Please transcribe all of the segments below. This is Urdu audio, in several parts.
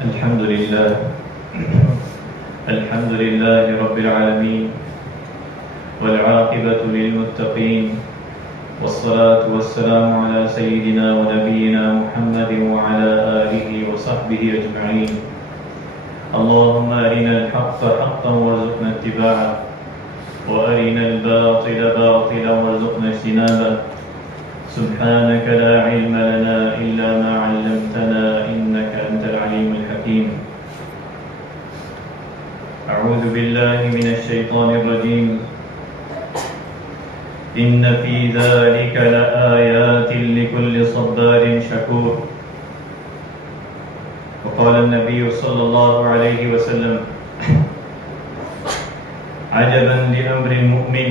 الحمد لله رب العالمين والعاقبة للمتقين والصلاة والسلام على سيدنا ونبينا محمد وعلى آله وصحبه أجمعين. اللهم أرنا الحق حقا وارزقنا اتباعه وأرنا الباطل باطلا وارزقنا اجتنابه. سبحانك لا علم لنا إلا ما علمتنا إنك أنت العليم الحكيم. أعوذ بالله من الشيطان الرجيم. إن في ذلك لآيات لكل صبار شكور. وقال النبي صلى الله عليه وسلم: عجبا لأمر المؤمن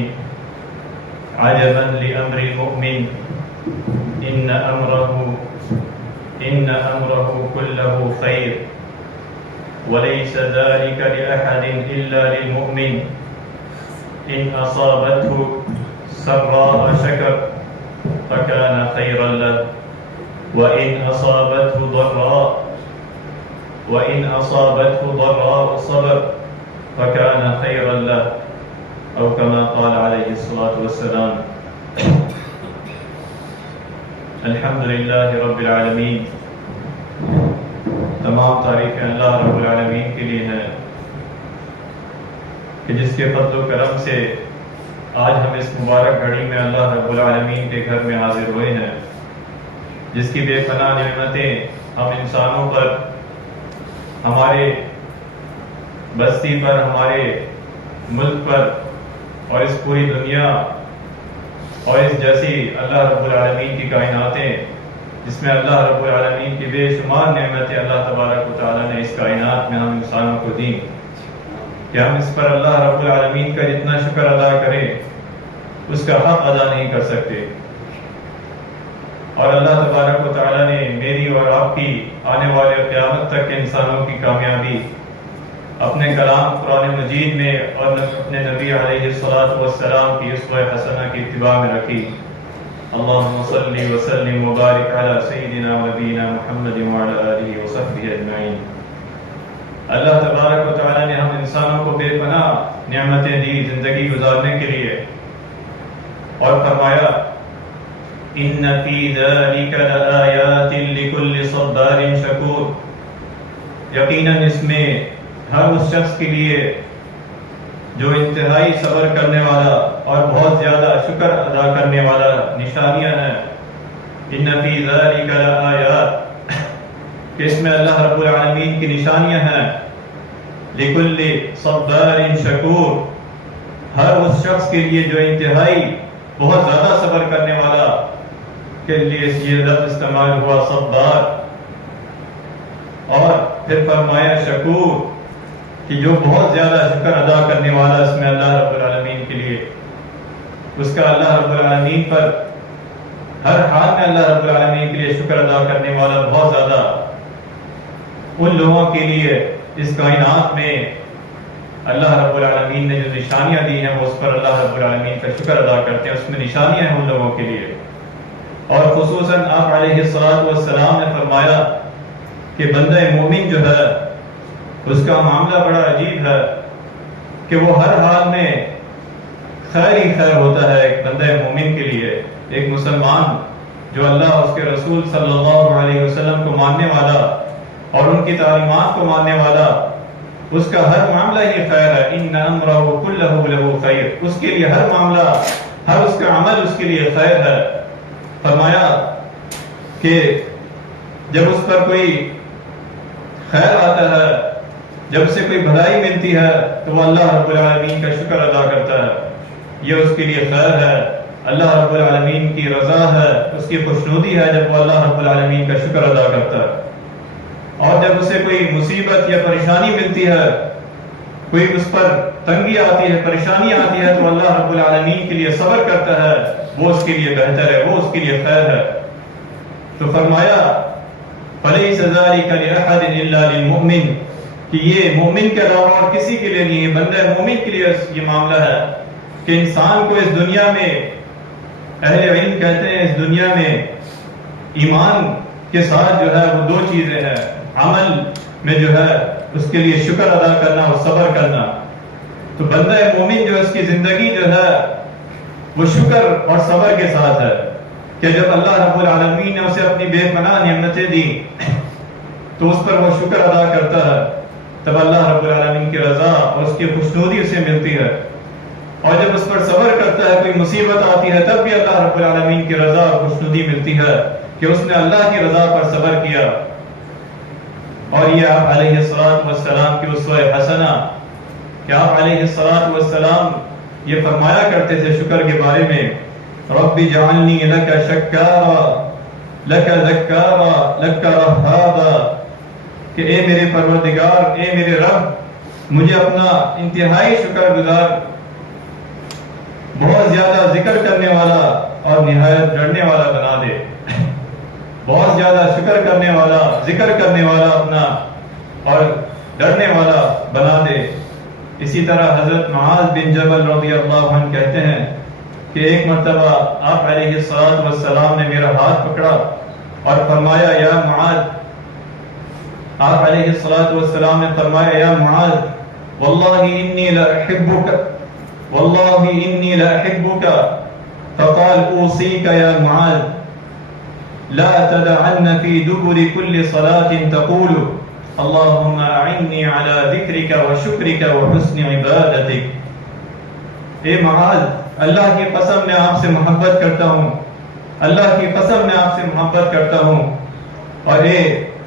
إن أمره كله خير وليس ذلك لأحد إلا للمؤمن. إن أصابته سراء شكر فكان خيرا له وإن أصابته ضراء صبر فكان خيرا له أو كما قال عليه الصلاة والسلام. الحمد للہ رب العالمین. تمام تعریفیں اللہ رب العالمین کے لیے ہیں کہ جس کے فضل و کرم سے آج ہم اس مبارک گھڑی میں اللہ رب العالمین کے گھر میں حاضر ہوئے ہیں، جس کی بے پناہ نعمتیں ہم انسانوں پر، ہمارے بستی پر، ہمارے ملک پر اور اس پوری دنیا اور اس جیسی اللہ رب العالمین کی کائناتیں جس میں اللہ رب العالمین کی بے شمار نعمتیں اللہ تبارک و تعالیٰ نے اس کائنات میں ہم انسانوں کو دیں کہ ہم اس پر اللہ رب العالمین کا جتنا شکر ادا کریں اس کا حق ادا نہیں کر سکتے. اور اللہ تبارک و تعالیٰ نے میری اور آپ کی آنے والے قیامت تک کے انسانوں کی کامیابی اپنے کلام قرآن مجید میں اور اپنے نبی علیہ الصلاۃ والسلام کی اسوہ حسنہ کی اتباع میں رکھی. اللہم صلی وسلم وبارک علی سیدنا نبینا محمد وعلی آلہ وصحبہ اجمعین. اللہ تبارک و تعالیٰ نے ہم انسانوں کو بے پناہ نعمتیں دی زندگی گزارنے کے لیے، اور فرمایا: ان فی ذلک لآیات لکل صبار شکور. یقیناً اس میں ہر اس شخص کے لیے جو انتہائی صبر کرنے والا اور بہت زیادہ شکر ادا کرنے والا نشانیاں ہیں. ان فی ذلک لآیات، کہ اس میں اللہ رب العالمین کی نشانیاں ہیں. لکل صبار شکور، ہر اس شخص کے لیے جو انتہائی بہت زیادہ صبر کرنے والا کے لیے یہ لفظ استعمال ہوا صبار. اور پھر فرمایا شکور، کہ جو بہت زیادہ شکر ادا کرنے والا اس میں اللہ رب العالمین کے لیے، اس کا اللہ رب العالمین پر ہر حال میں اللہ رب العالمین کے لیے شکر ادا کرنے والا بہت زیادہ ان لوگوں کے لیے اس کائنات میں اللہ رب العالمین نے جو نشانیاں دی ہیں وہ اس پر اللہ رب العالمین کا شکر ادا کرتے ہیں. اس میں نشانیاں ہیں ان لوگوں کے لیے. اور خصوصاً آپ علیہ الصلاۃ والسلام نے فرمایا کہ بندہ مومن جو ہے اس کا معاملہ بڑا عجیب ہے کہ وہ ہر حال میں خیر ہی خیر ہوتا ہے. ایک بندہ مومن کے لیے، ایک مسلمان جو اللہ اس کے رسول صلی اللہ علیہ وسلم کو ماننے والا اور ان کی تعلیمات کو ماننے والا، اس کا ہر معاملہ ہی خیر ہے. ان امرہ کلہ لہ خیر، اس کے لیے ہر معاملہ، ہر اس کا عمل اس کے لیے خیر ہے. فرمایا کہ جب اس پر کوئی خیر آتا ہے، جب اسے کوئی بھلائی ملتی ہے تو وہ اللہ رب العالمین کا شکر ادا کرتا ہے. یہ اس کے لیے خیر ہے، اللہ رب العالمین کی رضا ہے، اس کی خوشنودی ہے جب وہ اللہ رب العالمین کا شکر ادا کرتا ہے. اور جب اسے کوئی مصیبت یا پریشانی ملتی ہے، کوئی اس پر تنگی آتی ہے، پریشانی آتی ہے، تو اللہ رب العالمین کے لیے صبر کرتا ہے، وہ اس کے لیے بہتر ہے، وہ اس کے لیے خیر ہے. تو فرمایا فَلَيْسَ ذَلِكَ لِأَحَدٍ إِلَّا لِلْمُؤْمِنِ، کہ یہ مومن کے علاوہ اور کسی کے لیے نہیں ہے، بندہ مومن کے لیے یہ معاملہ ہے کہ انسان کو اس دنیا میں، اہل علم کہتے ہیں اس دنیا میں ایمان کے ساتھ جو ہے وہ دو چیزیں ہیں، عمل میں جو ہے اس کے لیے شکر ادا کرنا اور صبر کرنا. تو بندہ مومن جو اس کی زندگی جو ہے وہ شکر اور صبر کے ساتھ ہے کہ جب اللہ رب العالمین نے اسے اپنی بے پناہ نعمتیں دی تو اس پر وہ شکر ادا کرتا ہے, تب اللہ رب العالمین کی رضا اور اس کی خوشنودی اسے ملتی ہے. اور جب اس پر صبر کرتا ہے, کوئی مصیبت آتی ہے, تب بھی اللہ رب العالمین کی رضا اور خوشنودی ملتی ہے کہ اس نے اللہ کی رضا پر صبر کیا. اور یہ آپ علیہ الصلوۃ والسلام کی اسوہ حسنہ کہ آپ علیہ الصلوۃ والسلام یہ فرمایا کرتے تھے شکر کے بارے میں, رب اجعلنی لک شکارا لک ذکارا لک رہابا, کہ اے میرے پروردگار, اے میرے رب, مجھے اپنا انتہائی شکر گزار, بہت زیادہ ذکر کرنے والا اور نہایت ڈرنے والا بنا دے. بہت زیادہ شکر کرنے والا, ذکر کرنے والا اپنا اور ڈرنے والا بنا دے. اسی طرح حضرت معاذ بن جبل رضی اللہ عنہ کہتے ہیں کہ ایک مرتبہ آپ علیہ الصلوۃ والسلام نے میرا ہاتھ پکڑا اور فرمایا یا معاذ, آپ علیہ الصلوۃ والسلام نے فرمایا یا معاذ واللہ انی لاحبک واللہ انی لاحبک, فقال اوصیک یا معاذ لا تدعن في دبر كل صلاة تقول اللهم اعني على ذكرك وشكرك وحسن عبادتك. اے معاذ, اللہ کی قسم میں آپ سے محبت کرتا ہوں, اللہ کی قسم میں آپ سے محبت کرتا ہوں, اور اے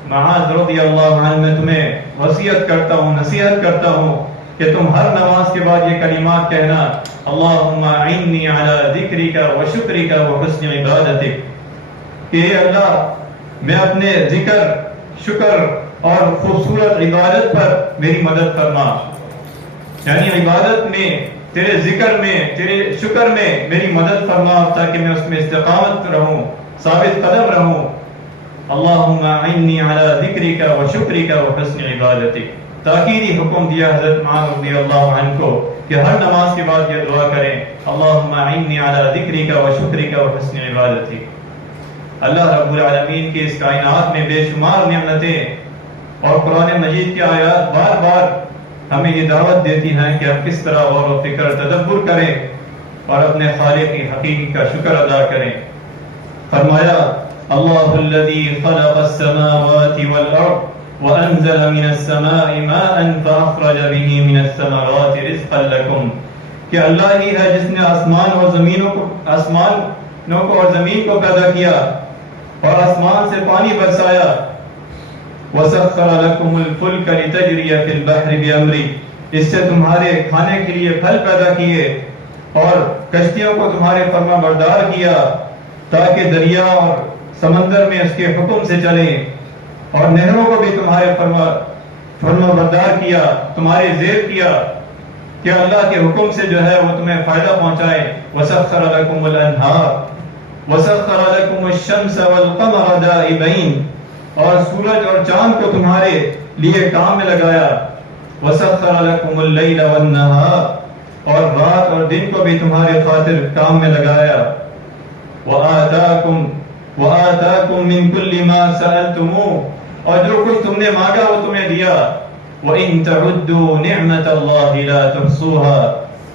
معاذ رضی اللہ عنہ میں تمہیں وصیت کرتا ہوں, نصیحت کرتا ہوں کہ تم ہر نماز کے بعد یہ کلمات کہنا اللهم اعني على ذكرك وشكرك وحسن عبادتك, کہ اے اللہ میں اپنے ذکر, شکر اور خوبصورت عبادت پر میری مدد فرما. یعنی عبادت میں, تیرے ذکر میں, تیرے شکر میں میری مدد فرما تاکہ میں اس میں استقامت رہوں, ثابت قدم رہوں. اللہم اعنی علی ذکرک و شکرک و حسن عبادتک. تاکیدی حکم دیا حضرت معاذ رضی اللہ عنہ کو کہ ہر نماز کے بعد یہ دعا کریں اللہم اعنی علی ذکرک و شکرک و حسن عبادتک. اللہ رب العالمین کی اس کائنات میں بے شمار نعمتیں اور قرآن مجید کی آیات بار بار ہمیں یہ دعوت دیتی ہیں کہ ہم کس طرح غور و فکر تدبر کریں اور اپنے خالق کی حقیقی کا شکر ادا کریں. فرمایا اللہ الذی خلق السماوات والارض وانزل من السماء ماء فاخرج به من الثمرات رزقا لكم, کہ اللہ ہی ہے جس نے آسمانوں کو اور زمین کو پیدا کیا اور آسمان سے پانی برسایا. وَسَخَّرَ لَكُمُ الْفُلْكَ لِتَجْرِيَ فِي الْبَحْرِ بِأَمْرِهِ, اس سے تمہارے کھانے کے لیے پھل پیدا کیے اور کشتیوں کو تمہارے فرما بردار کیا تاکہ دریا اور سمندر میں اس کے حکم سے چلیں, اور نہروں کو بھی تمہارے فرما بردار کیا, تمہارے زیر کیا کہ اللہ کے حکم سے جو ہے وہ تمہیں فائدہ پہنچائے. وَسَخَّرَ لَكُمُ الْأَنْهَارَ وَسَخَّرَ لَكُمُ الشَّمْسَ وَالْقَمَرَ دَائِبَيْنِ, اور سورج اور چاند کو تمہارے لیے کام میں لگایا. وَسَخَّرَ لَكُمُ اللَّيْلَ وَالنَّهَارَ, اور رات اور دن کو بھی تمہارے خاطر کام میں لگایا. وَآتَاكُم مِّن كُلِّ مَا سَأَلْتُمُوهُ, اور جو کچھ تم نے مانگا وہ تمہیں دیا. وَإِن تَعُدُّوا نِعْمَةَ اللَّهِ لَا تُحْصُوهَا,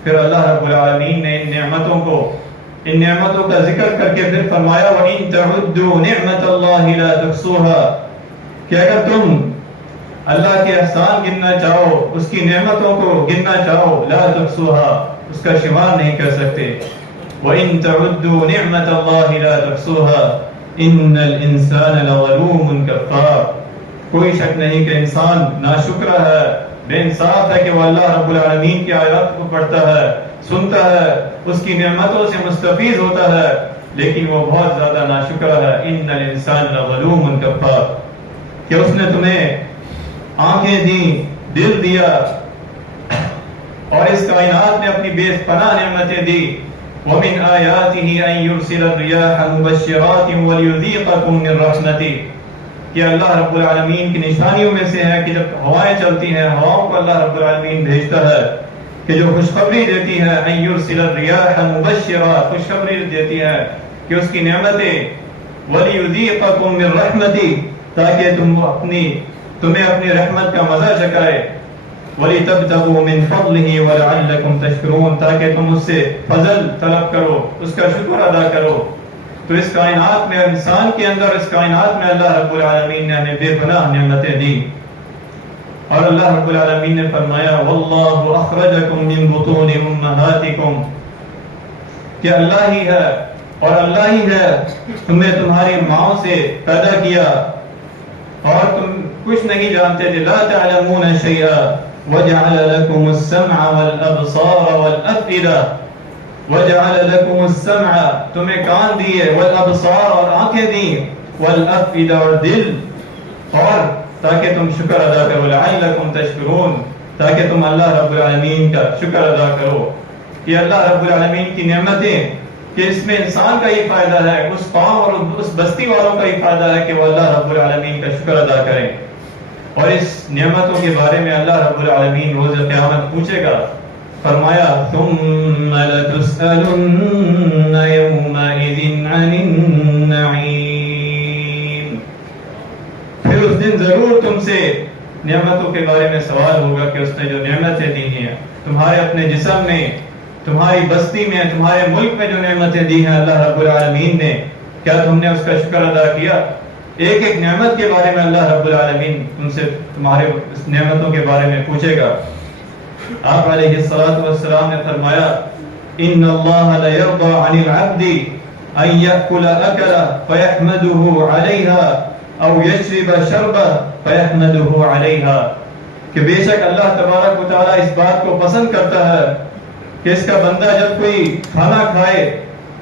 پھر اللہ رب العالمین نے ان نعمتوں کا ذکر کر کے پھر فرمایا وَإِن تَعُدُّوا نِعْمَةَ اللَّهِ لَا تُحْصُوهَا, کہ اگر تم اللہ کے احسان گننا چاہو, اس کی نعمتوں کو گننا چاہو, لا تحصوها, اس کا شمار نہیں کر سکتے. وَإِن تَعُدُّوا نِعْمَةَ اللَّهِ لَا تُحْصُوهَا إِنَّ الْإِنسَانَ لَظَلُومٌ كَفَّارٌ, کوئی شک نہیں کہ انسان ناشکر ہے, بے انصاف ہے کہ وہ اللہ رب العالمین کی آیات کو پڑھتا ہے, سنتا ہے, اس کی نعمتوں سے مستفیض ہوتا ہے, لیکن وہ بہت زیادہ ناشکر ہے. ان الانسان لظلوم کفار, کہ اس نے تمہیں آنکھیں دیں, دل دیا, اور اس کائنات میں اپنی بے پناہ نعمتیں دی. ومن آیاتہ ان یرسل الرياح مبشرات وليذيقكم من رحمته, کہ اللہ رب العالمین کی نشانیوں میں سے ہے کہ جب ہوائیں چلتی ہیں, ہواؤں کو اللہ رب العالمین بھیجتا ہے کہ جو خوشخبری دیتی ہے. ان یرسل الرياح مبشرات, خوشخبری دیتی ہے کہ اس کی نعمتیں. وليذيقكم من رحمته, تاکہ تم اپنی تمہیں اپنی رحمت کا مزہ چکھائے، وَلِتَبْتَغُوا مِنْ فَضْلِهِ وَلَعَلَّكُمْ تَشْكُرُونَ، تاکہ تم اس سے فضل طلب کرو، اس کا شکر ادا کرو۔ تو اس کائنات میں، انسان کے اندر، اس کائنات میں اللہ رب العالمین نے ہمیں بے پناہ نعمتیں دی، اور اللہ رب العالمین نے فرمایا وَاللَّهُ أَخْرَجَكُم مِّن بُطُونِ أُمَّهَاتِكُم، کہ اللہ ہی ہے اور اللہ ہی ہے تمہیں تمہاری ماؤں سے پیدا کیا اور تم کچھ نہیں جانتے تھے، لا تعلمون شیئا وجعل لكم السمع والابصار والافئدہ، وجعل لكم السمع تمہیں کان دیے، والابصار اور آنکھیں دی، والافئدہ اور دل، اور تاکہ تم شکر ادا کرو، لعلکم تشکرون، تاکہ تم اللہ رب العالمین کا شکر ادا کرو۔ یہ اللہ رب العالمین کی نعمتیں کہ اس میں انسان کا ہی فائدہ ہے، اس قوم اور اس بستی والوں کا ہی فائدہ ہے کہ وہ اللہ رب العالمین کا شکر ادا کریں۔ اور اس نعمتوں کے بارے میں اللہ رب العالمین روز قیامت پوچھے گا، فرمایا ثم لتسألن يومئذ عن النعیم، پھر اس دن ضرور تم سے نعمتوں کے بارے میں سوال ہوگا کہ اس نے جو نعمتیں دی ہیں تمہارے اپنے جسم میں، تمہاری بستی میں، تمہارے ملک میں جو نعمتیں دی ہیں اللہ رب العالمین نے، کیا تم نے اس کا شکر ادا کیا؟ ایک ایک نعمت کے بارے میں اللہ رب العالمین تم سے تمہارے اس نعمتوں کے بارے میں پوچھے گا۔ آپ علیہ الصلوۃ والسلام نے فرمایا ان اللہ لا یرضى عن العبد ان یأکل اکلا فیحمده علیہا او یشرب شربا فیحمده علیہا، کہ بے شک اللہ تبارک و تعالیٰ اس بات کو پسند کرتا ہے کہ اس کا بندہ جب کوئی کھانا کھائے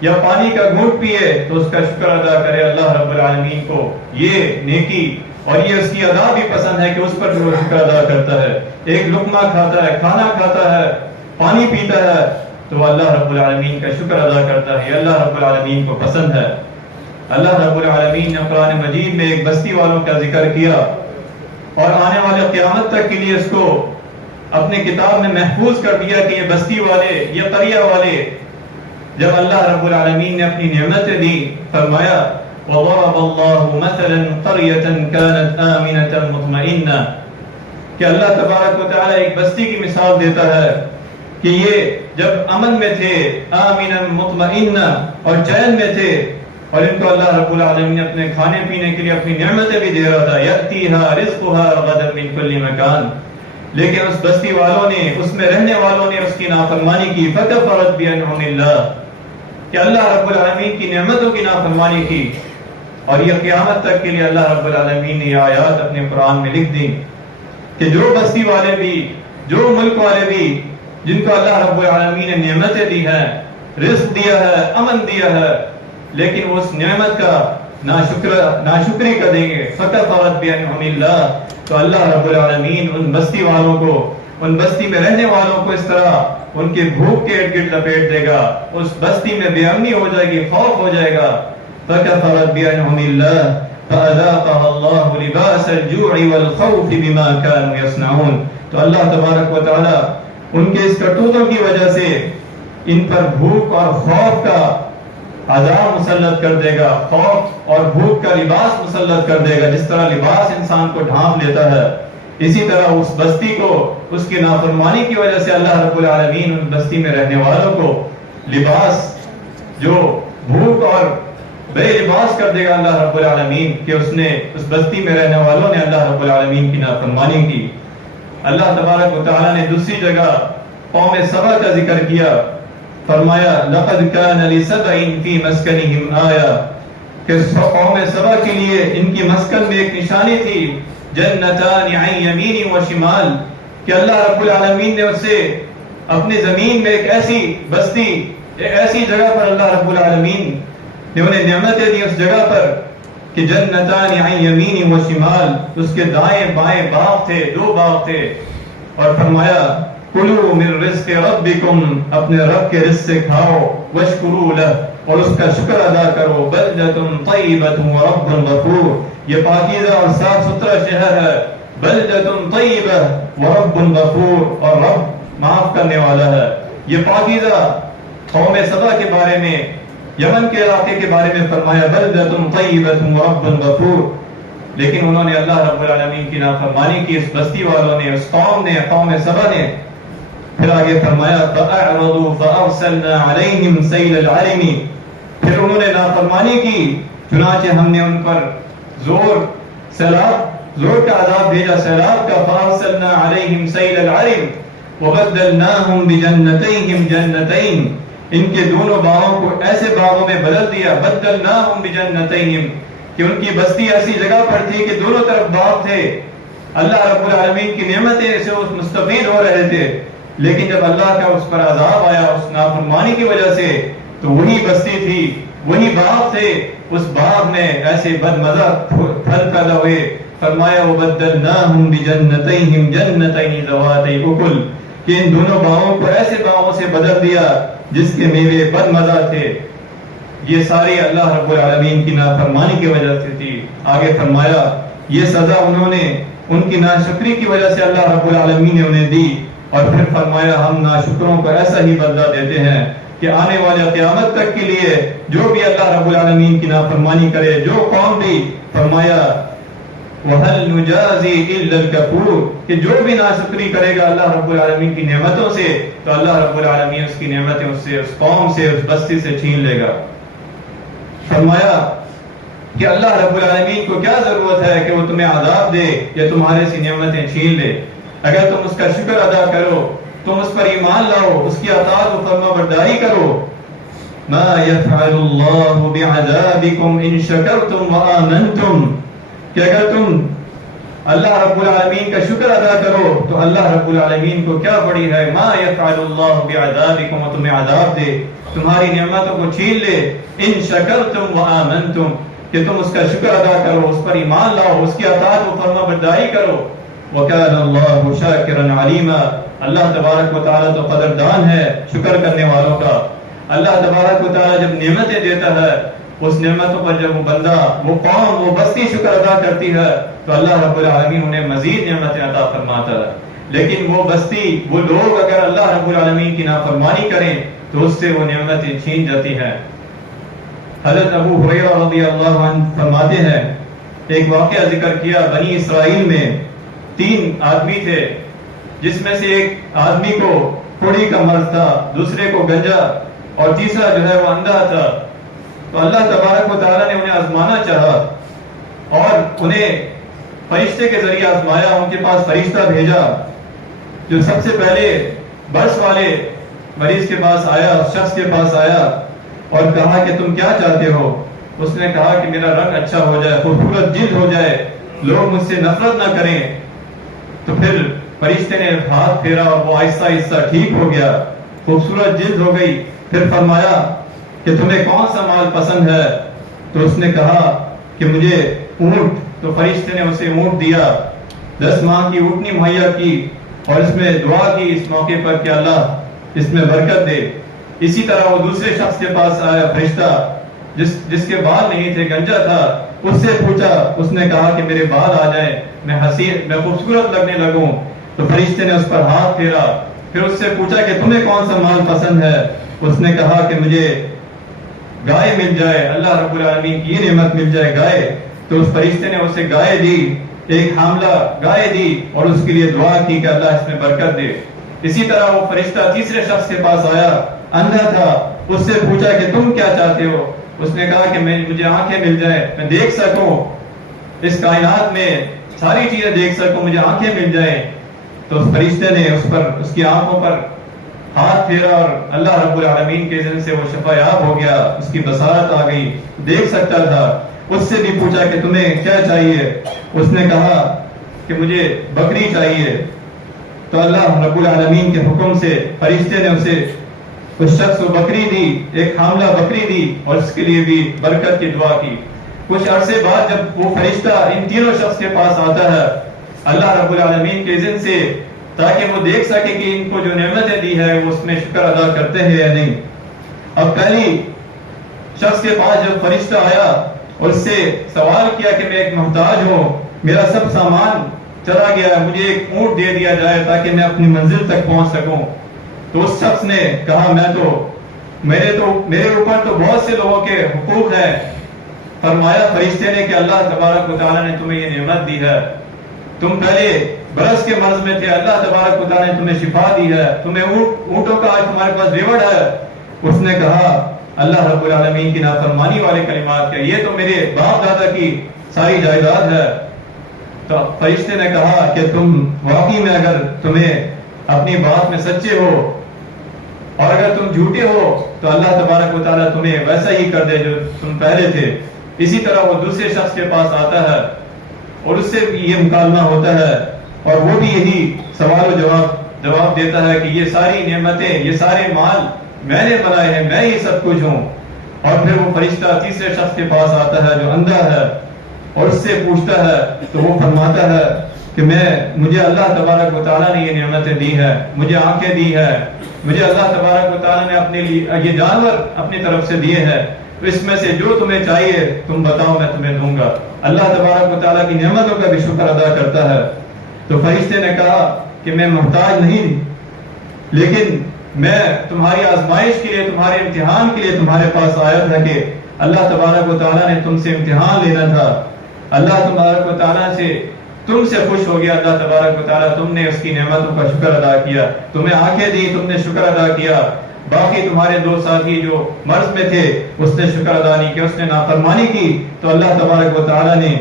یا پانی کا گھونٹ پیے تو اس کا شکر ادا کرے اللہ رب العالمین کو۔ یہ نیکی اور یہ اس کی ادا بھی پسند ہے کہ اس پر جو شکر ادا کرتا ہے، ایک لقمہ کھاتا ہے، کھانا کھاتا ہے، پانی پیتا ہے تو اللہ رب العالمین کا شکر ادا کرتا ہے، یہ اللہ رب العالمین کو پسند ہے۔ اللہ رب العالمین نے قرآن مجید میں ایک بستی والوں کا ذکر کیا اور آنے والے قیامت تک کے لیے اس کو اپنے کتاب میں محفوظ کر دیا کہ یہ بستی والے، یہ قریہ والے، جب اللہ رب العالمین نے اپنی نعمتیں دی، فرمایا وَضَرَبَ اللَّهُ مَثَلًا قَرْيَةً كَانَتْ آمِنَةً مُطْمَئِنَّةً، کہ اللہ تبارک و تعالیٰ ایک بستی کی مثال دیتا ہے کہ یہ جب امن میں تھے، آمِنًا مطمئنہ، اور چین میں تھے، اور ان کو اللہ رب العالمین اپنے کھانے پینے کے لیے اپنی نعمتیں بھی دے رہا تھا، يَأْتِيهَا رِزْقُهَا رَغَدًا مِنْ كُلِّ مَكَانٍ، لیکن اس بستی والوں نے، اس میں رہنے والوں نے اس کی نافرمانی کی، فَكَفَرَتْ بِأَنْعُمِ اللَّهِ، کہ اللہ رب العالمین کی نعمتوں کی نافرمانی کی۔ اور یہ قیامت تک کے لیے اللہ رب العالمین نے یہ آیات اپنے قرآن میں لکھ دی کہ جو بستی والے بھی، جو ملک والے بھی جن کو اللہ رب العالمین نے نعمتیں دی ہیں، رزق دیا ہے، امن دیا ہے، لیکن وہ اس نعمت کا ناشکری کر دیں گے، فَكَفَرَتْ بِأَنْعُمِ اللَّهِ، تو اللہ رب العالمین ان بستی والوں کو، ان بستی میں رہنے والوں کو اس طرح ان کے بھوک کے ارد گرد لپیٹ دے گا، اس بستی میں بے امنی ہو جائے گی، خوف ہو جائے گا۔ فَكَفَرَتْ بِأَنْعُمِ اللَّهِ فَأَذَاقَهَا اللَّهُ لِبَاسَ الْجُوعِ وَالْخَوْفِ بِمَا كَانُوا يَصْنَعُونَ، تو اللہ تبارک و تعالیٰ ان کے اس کرتوتوں کی وجہ سے ان پر بھوک اور خوف کا عذاب مسلط کر دے گا، خوف اور بھوک کا لباس مسلط کر دے گا۔ جس طرح لباس انسان کو ڈھانپ لیتا ہے، اسی طرح اس بستی کو اس کی نافرمانی کی وجہ سے اللہ رب العالمین ان بستی میں رہنے والوں کو لباس جو بھوک اور بے لباس کر دے گا اللہ رب العالمین، کہ اس نے اس بستی میں رہنے والوں نے اللہ رب العالمین کی نافرمانی کی۔ اللہ تبارک و تعالیٰ نے دوسری جگہ قوم سبا کا ذکر کیا، فرمایا لَقَدْ كَانَ لِسَبَإٍ فِي مَسْكَنِهِمْ آيَةٌ، کہ قوم سبا کے لیے ان کی مسکن میں ایک نشانی تھی، جنتان عن یمین و شمال، کہ اللہ رب العالمین نے اسے اپنی زمین میں ایک ایسی بستی، ایک ایسی جگہ پر اللہ رب العالمین نے انہیں نعمتیں دی اس جگہ پر کہ جنتان عن یمین و شمال، اس کے دائیں بائیں باغ تھے، دو باغ تھے، اور فرمایا کلوا من رزق ربکم، اپنے رب کے رزق سے کھاؤ، واشکروا لہ، اور اس کا شکر ادا کرو، بلدۃ طیبۃ ورب غفور، یہ پاکیزہ اور صاف ستھرا شہر ہے، بلدۃ طیبہ ورب غفور، اور رب معاف کرنے والا ہے۔ یہ پاکیزہ قوم سبا کے بارے میں، یمن کے علاقے کے بارے میں فرمایا بلدۃ طیبۃ ورب غفور، لیکن انہوں نے اللہ رب العالمین کی نافرمانی کی، اس بستی والوں نے، اس قوم نے، قوم سبا نے۔ پھر آگے فرمایا فَأَعْرَضُوا فَأَرْسَلْنَا عَلَيْهِمْ سَيْلَ الْعَرِمِ، پھر انہوں نے نافرمانی کی، چنانچہ ہم نے ان پر زور کا عذاب بھیجا، سیلاب کا۔ فَأَرْسَلْنَا عَلَيْهِمْ سَيْلَ الْعَرِمِ وَبَدَّلْنَاهُمْ بِجَنَّتَيْهِمْ جَنَّتَيْنِ، ان کے دونوں باغوں کو ایسے باغوں میں بدل دیا، بَدَّلْنَاهُمْ بِجَنَّتَيْهِمْ، کہ ان کی بستی ایسی جگہ پر تھی کہ دونوں طرف باغ تھے، اللہ رب العالمین کی نعمتیں سے مستفید ہو رہے تھے، لیکن جب اللہ کا اس پر عذاب آیا اس نافرمانی کی وجہ سے، تو وہی بستی تھی، وہی باغ تھے، اس باغ میں ایسے بدمزہ پھل پیدا ہوئے۔ فرمایا وَبَدَّلْنَاهُمْ بِجَنَّتَيْهِمْ جَنَّتَيْنِ ذَوَاتَيْ أُكُلٍ، کہ ان دونوں باغوں کو ایسے باغوں سے بدل دیا جس کے میوے بدمزہ تھے۔ یہ ساری اللہ رب العالمین کی نافرمانی کی وجہ سے تھی۔ آگے فرمایا یہ سزا انہوں نے ان کی ناشکری کی وجہ سے اللہ رب العالمین نے انہیں دی، اور پھر فرمایا ہم ناشکروں کو ایسا ہی بدلہ دیتے ہیں کہ آنے والے قیامت تک کے لیے جو بھی اللہ رب العالمین کی نافرمانی کرے، جو قوم بھی، فرمایا وَهَلْ نُجَازِي إِلَّا الْكَفُورِ، کہ جو بھی ناشکری کرے گا اللہ رب العالمین کی نعمتوں سے، تو اللہ رب العالمین اس کی نعمتیں اس سے، اس قوم سے، اس بستی سے چھین لے گا۔ فرمایا کہ اللہ رب العالمین کو کیا ضرورت ہے کہ وہ تمہیں عذاب دے یا تمہارے سے نعمتیں چھین لے؟ اگر تم اس کا شکر ادا کرو، تم اس پر ایمان لاؤ، اس کی اطاعت و فرما برداری کرو۔ مَا يَفْعَلُ اللَّهُ بِعَذَابِكُمْ إِن شَكَرْتُمْ وَآمَنْتُمْ، کہ اگر تم اللہ رب العالمین کا شکر ادا کرو تو اللہ رب العالمین کو کیا پڑی ہے، مَا يَفْعَلُ اللَّهُ بِعَذَابِكُمْ، وہ تمہیں عذاب دے، تمہاری نعمتوں کو چھین لے، إِن شَكَرْتُمْ وَآمَنْتُمْ، کہ تم اس کا شکر ادا کرو، اس پر ایمان لاؤ، اس کی اطاعت و فرما برداری کرو۔ وَكَانَ اللَّهُ شَاكِرًا عَلِيمًا، اللہ تبارک و تعالیٰ تو قدردان ہے شکر کرنے والوں کا۔ اللہ تبارک و تعالیٰ جب نعمتیں دیتا ہے، اس نعمتوں پر جب وہ بندہ، وہ قوم، وہ بستی شکر ادا کرتی ہے، تو اللہ رب العالمین انہیں مزید نعمتیں عطا فرماتا ہے۔ لیکن وہ بستی، وہ لوگ اگر اللہ رب العالمین کی نافرمانی کریں تو اس سے وہ نعمتیں چھین جاتی ہیں۔ حضرت ابو ہریرہ رضی اللہ عنہ فرماتے ہیں، ایک واقعہ ذکر کیا، بنی اسرائیل میں 3 آدمی تھے، جس میں سے ایک آدمی کو کوڑی کا مرض تھا، دوسرے کو گنجا، اور تیسرا جو ہے وہ اندھا تھا۔ تو اللہ تبارک و تعالیٰ نے انہیں آزمانا چاہا اور انہیں فرشتے کے ذریعے آزمایا۔ ان کے پاس فرشتہ بھیجا جو سب سے پہلے برس والے مریض کے پاس آیا، اس شخص کے پاس آیا اور کہا کہ تم کیا چاہتے ہو؟ اس نے کہا کہ میرا رنگ اچھا ہو جائے، خوبصورت جلد ہو جائے، لوگ مجھ سے نفرت نہ کریں۔ تو پھر فرشتے نے ہاتھ پھیرا اور وہ آہستہ آہستہ ٹھیک ہو گیا، خوبصورت جلد ہو گئی۔ پھر فرمایا کہ تمہیں کون سا مال پسند ہے؟ تو اس نے کہا کہ مجھے اونٹ۔ تو فرشتے نے اسے اونٹ دیا، 10 ماہ کی اونٹنی مہیا کی، اور اس میں دعا کی اس موقع پر کہ اللہ اس میں برکت دے۔ اسی طرح وہ دوسرے شخص کے پاس آیا فرشتہ، جس کے بال نہیں تھے، گنجا تھا، اس سے پوچھا، اس نے کہا کہ میرے بال آ جائیں، میں حسین، میں خوبصورت لگنے لگوں۔ تو فرشتے نے اس پر ہاتھ پھیرا، پھر اس سے پوچھا کہ تمہیں کون سا مال پسند ہے؟ اس نے کہا کہ مجھے گائے مل جائے، اللہ رب العالمین کی یہ نعمت مل جائے، گائے۔ تو اس فرشتے نے اسے گائے دی، ایک حاملہ گائے دی، اور اس کے لیے دعا کی کہ اللہ اس میں برکت دے۔ اسی طرح وہ فرشتہ تیسرے شخص کے پاس آیا، اندھا تھا، اس سے پوچھا کہ تم کیا چاہتے ہو؟ اس نے کہا کہ مجھے آنکھیں مل جائیں، میں دیکھ سکوں، اس کائنات میں ساری چیزیں دیکھ سکوں، مجھے آنکھیں مل جائیں۔ تو اس فرشتے نے اس کی آنکھوں پر ہاتھ پھیرا اور اللہ رب العالمین کے اذن سے وہ شفا یاب ہو گیا، اس کی بصارت آ گئی، دیکھ سکتا تھا۔ اس سے بھی پوچھا کہ تمہیں کیا چاہیے؟ اس نے کہا کہ مجھے بکری چاہیے۔ تو اللہ رب العالمین کے حکم سے فرشتے نے اسے اس شخص کو بکری دی، ایک حاملہ بکری دی، اور اس کے لیے بھی برکت کی دعا کی۔ کچھ عرصے بعد جب وہ فرشتہ ان تینوں شخص کے پاس آتا ہے اللہ رب العالمین کے اذن سے، تاکہ وہ دیکھ سکے کہ ان کو جو نعمتیں دی ہے وہ اس میں شکر ادا کرتے ہیں یا نہیں۔ اب پہلی شخص کے پاس جب فرشتہ آیا اور اس سے سوال کیا کہ میں ایک محتاج ہوں، میرا سب سامان چلا گیا، مجھے ایک اونٹ دے دیا جائے تاکہ میں اپنی منزل تک پہنچ سکوں۔ تو اس شخص نے کہا میرے اوپر تو بہت سے لوگوں کے حقوق ہیں۔ فرمایا فرشتے نے کہ اللہ تبارک و تعالیٰ نے تمہیں یہ نعمت دی ہے، تم پہلے برس کے مرض میں تھے، اللہ تبارک و تعالیٰ نے تمہیں شفا دی ہے، تمہیں اونٹوں کا آج تمہارے پاس ریوڑ ہے۔ اس نے کہا اللہ رب العالمین کی نافرمانی والے کلمات کیا، یہ تو میرے باپ دادا کی ساری جائیداد ہے۔ تو فرشتے نے کہا کہ تم واقعی میں اگر تمہیں اپنی بات میں سچے ہو اور اگر تم جھوٹے ہو تو اللہ تبارک و تعالیٰ تمہیں ویسا ہی کر دے جو تم پہلے تھے۔ اسی طرح وہ دوسرے شخص کے پاس آتا ہے اور اس سے یہ مکالمہ ہوتا ہے اور وہ بھی یہی سوال و جواب دیتا ہے کہ یہ ساری نعمتیں، یہ سارے مال میں نے بنائے ہیں، میں ہی سب کچھ ہوں۔ اور پھر وہ فرشتہ تیسرے شخص کے پاس آتا ہے جو اندھا ہے اور اس سے پوچھتا ہے تو وہ فرماتا ہے کہ مجھے اللہ تبارک و تعالیٰ نے یہ نعمتیں دی ہے، مجھے آنکھیں دی ہے، مجھے اللہ تبارک و تعالیٰ نے اپنے لیے یہ جانور اپنی طرف سے دیے ہیں، تو اس میں سے جو تمہیں چاہیے تم بتاؤ میں تمہیں دوں گا۔ اللہ تبارک و تعالیٰ کی نعمتوں کا بھی شکر ادا کرتا ہے۔ تو فرشتے نے کہا کہ میں محتاج نہیں، لیکن میں تمہاری آزمائش کے لیے، تمہارے امتحان کے لیے تمہارے پاس آیا تھا کہ اللہ تبارک و تعالیٰ نے تم سے امتحان لینا تھا۔ اللہ تبارک و تعالیٰ سے تم سے خوش ہو گیا، اللہ تبارک و تعالیٰ تم نے اس کی نعمتوں کا شکر ادا کیا، تمہیں آنکھیں دی تم نے شکر ادا کیا۔ باقی تمہارے دو ساتھی جو مرض میں تھے اس نے شکر ادا نہیں کیا، اس نے نافرمانی کی تو اللہ تبارک و تعالیٰ نے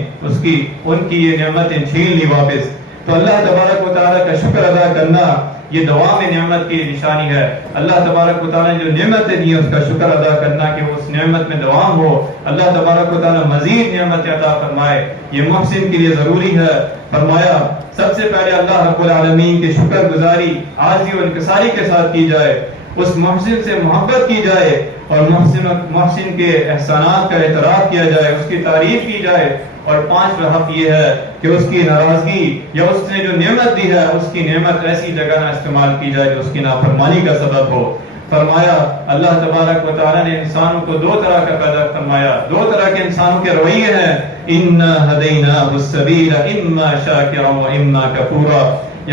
ان کی یہ نعمتیں چھین لی واپس۔ تو اللہ تبارک و تعالیٰ کا شکر ادا کرنا یہ دوام نعمت کی نشانی ہے۔ اللہ تبارک و تعالیٰ نے جو نعمتیں دی ہیں اس کا شکر ادا کرنا کہ وہ اس نعمت میں دوام ہو، اللہ تبارک و تعالیٰ مزید نعمت عطا فرمائے، یہ محسن کے لیے ضروری ہے۔ فرمایا سب سے پہلے اللہ رب العالمین کے شکر گزاری عاجزی و انکساری کے ساتھ کی جائے، اس محسن سے محبت کی جائے اور محسن کے احسانات کا اعتراف کیا جائے، اس کی تعریف کی جائے۔ اور پانچواں حق یہ ہے کہ اس کی ناراضگی یا اس نے جو نعمت دی ہے اس کی نعمت ایسی جگہ نہ استعمال کی جائے جو اس کی نافرمانی کا سبب ہو۔ فرمایا اللہ تبارک و تعالیٰ نے انسانوں کو دو طرح کا پیدا فرمایا، دو طرح کے انسانوں کے رویے ہیں۔ اِنَّا هَدَيْنَاهُ السَّبِيلَ إِمَّا شَاكِرًا وَإِمَّا كَفُورًا،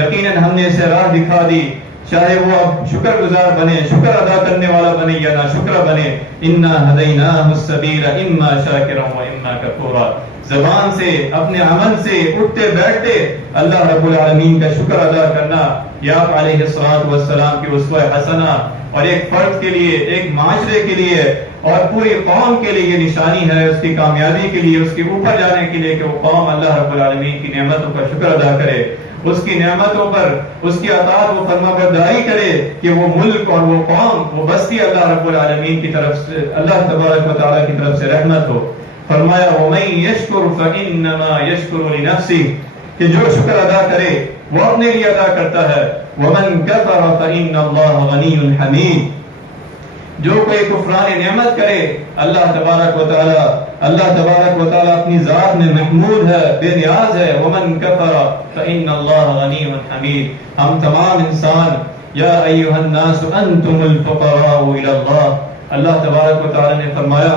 یقیناً ہم نے اسے راہ دکھا دی، چاہے وہ اب شکر گزار بنے، شکر ادا کرنے والا بنے یا ناشکرہ بنے۔ اِنَّا هَدَيْنَاهُ السَّبِيلَ إِمَّا شَاكِرًا وَإِمَّا كَفُورًا، زبان سے اپنے عمل سے اٹھتے بیٹھتے اللہ رب العالمین کا شکر ادا کرنا یا علیہ السلام کی اسوہ حسنہ اور ایک فرد کے لیے، ایک معاشرے کے لیے اور پوری قوم کے لیے یہ نشانی ہے، اس کی کامیابی کے لیے، اس کے اوپر جانے کے لیے کہ وہ قوم اللہ رب العالمین کی نعمتوں کا شکر ادا کرے، اس کی نعمتوں پر اس کی اطاعت و فرما برداری کرے کہ وہ ملک اور وہ قوم، وہ بستی اللہ رب العالمین کی طرف سے، اللہ تبارک و تعالیٰ کی طرف سے رحمت ہو۔ فرمایا وَمَن يَشْكُرْ فَإِنَّمَا يَشْكُرُ لِنَفْسِهِ، کہ جو شکر ادا کرے وہ اپنے لیے ادا کرتا ہے۔ وَمَن كَفَرَ فَإِنَّ اللَّهَ غَنِيٌّ حَمِيدٌ، جو کوئی کفران نعمت کرے اللہ تبارک و تعالیٰ اپنی ذات میں محمود ہے، بے نیاز ہے۔ وَمَن كَفَرَ فَإِنَّ اللَّهَ غَنِيٌّ حَمِيدٌ، ہم تمام انسان یا ایھا الناس انتم الفقراء الی اللہ، اللہ تبارک و تعالیٰ نے فرمایا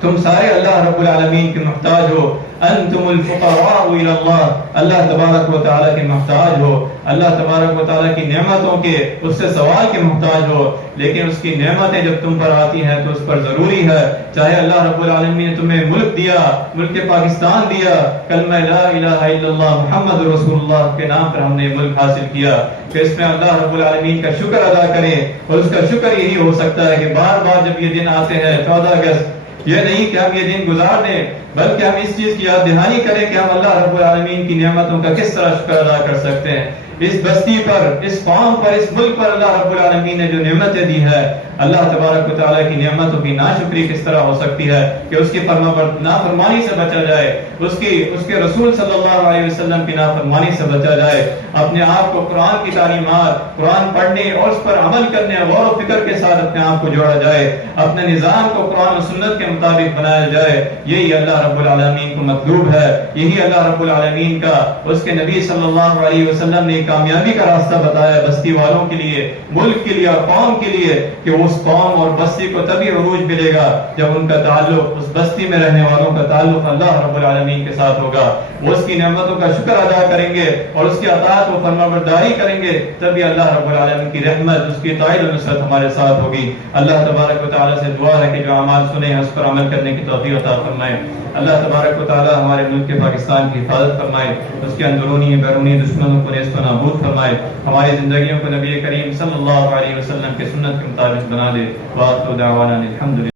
تم سارے اللہ رب العالمین کے محتاج ہو۔ انتم الفقراء الی اللہ، اللہ تبارک و تعالیٰ کے محتاج ہو، اللہ تبارک و تعالیٰ کی نعمتوں کے اس سے سوال کے محتاج ہو، لیکن اس کی نعمتیں جب تم پر آتی ہیں تو اس پر ضروری ہے، چاہے اللہ رب العالمین نے تمہیں ملک دیا، ملک پاکستان دیا، کلمہ لا الہ الا اللہ محمد رسول اللہ کے نام پر ہم نے ملک حاصل کیا، کہ اس میں اللہ رب العالمین کا شکر ادا کریں، اور اس کا شکر یہی ہو سکتا ہے کہ بار بار جب یہ دن آتے ہیں 14 اگست، یہ نہیں کہ ہم یہ دن گزار دیں، بلکہ ہم اس چیز کی یاد دہانی کریں کہ ہم اللہ رب العالمین کی نعمتوں کا کس طرح شکر ادا کر سکتے ہیں۔ اس بستی پر، اس قوم پر، اس ملک پر اللہ رب العالمین نے جو نعمتیں دی ہے، اللہ تبارک و تعالیٰ کی نعمتوں کی ناشکری کس طرح ہو سکتی ہے کہ اس کی نافرمانی سے بچا جائے، اس کے رسول صلی اللہ علیہ وسلم کی نافرمانی سے بچا جائے، اپنے آپ کو قرآن کی تعلیمات، قرآن پڑھنے اور اس پر عمل کرنے، غور و فکر کے ساتھ اپنے آپ کو جوڑا جائے، اپنے نظام کو قرآن و سنت کے مطابق بنایا جائے۔ یہی اللہ رب العالمین کو مطلوب ہے، یہی اللہ رب العالمین کا، اس کے نبی صلی اللہ علیہ وسلم نے کامیابی کا راستہ بتایا بستی والوں کے لیے، ملک کے لیے اور قوم کے لیے، کہ اس قوم اور بستی کو تبھی عروج ملے گا جب ان کا تعلق، اس بستی میں رہنے والوں کا تعلق اللہ رب العالمین کے ساتھ ہوگا، وہ اس کی نعمتوں کا شکر ادا کریں گے اور اس کی اطاعت و فرمانبرداری کریں گے، تبھی اللہ رب العالمین کی رحمت، اس کی تائید و نصرت ہمارے ساتھ ہوگی۔ اللہ تبارک و تعالیٰ سے دعا ہے کہ جو اعمال سنے ہیں اس پر عمل کرنے کی توفیق عطا فرمائے۔ اللہ تبارک و تعالیٰ ہمارے ملک کے پاکستان کی حفاظت فرمائے، اس کے اندرونی بیرونی دشمنوں کو نیست و نابود فرمائے، ہماری زندگیوں کو نبی کریم صلی اللہ علیہ وسلم کے سنت کے مطابق بنا دے۔ وآخر دعوانا الحمدللہ۔